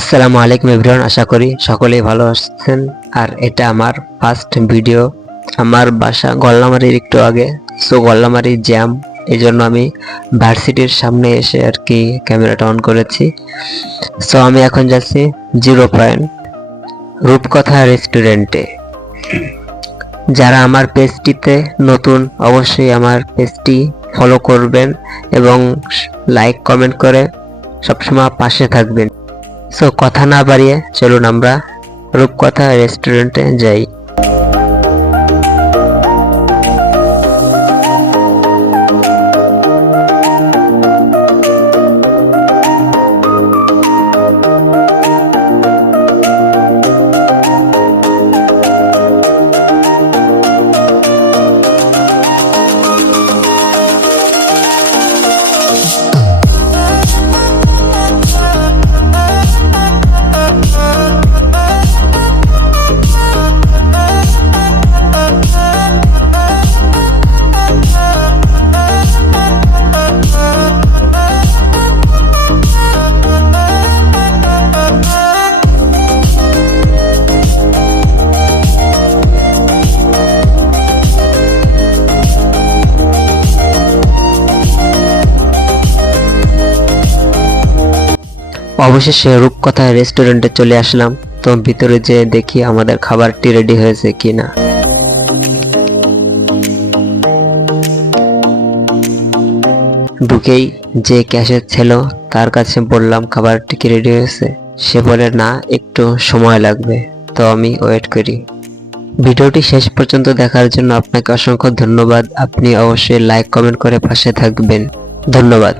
আসসালামু আলাইকুম এভরিওয়ান, আশা করি সকলেই ভালো আছেন। আর এটা আমার ফার্স্ট ভিডিও। আমার বাসা গল্লামারির একটু আগে, সো গল্লামারি জ্যাম, এই জন্য আমি ভার্সিটির সামনে এসে আর কি ক্যামেরাটা অন করেছি। সো আমি এখন যাচ্ছি 0 পয়েন্ট রূপকথা রেস্টুরেন্টে। যারা আমার পেজটিতে নতুন অবশ্যই আমার পেজটি ফলো করবেন এবং লাইক কমেন্ট করে সবসময় পাশে থাকবেন। সো কথা না বাড়িয়ে চলুন আমরা রূপকথা রেস্টুরেন্টে যাই। অবশেষে রূপকথা রেস্টুরেন্টে চলে আসলাম। তো ভিতরে যে দেখি আমাদের খাবারটি রেডি হয়েছে কিনা। ঢুকেই যে ক্যাশিয়ার ছিল তার কাছে বললাম খাবারটি কি রেডি হয়েছে। সে বলে না, একটু সময় লাগবে। তো আমি ওয়েট করি। ভিডিওটি শেষ পর্যন্ত দেখার জন্য আপনাকে অসংখ্য ধন্যবাদ। আপনি অবশ্যই লাইক কমেন্ট করে পাশে থাকবেন। ধন্যবাদ।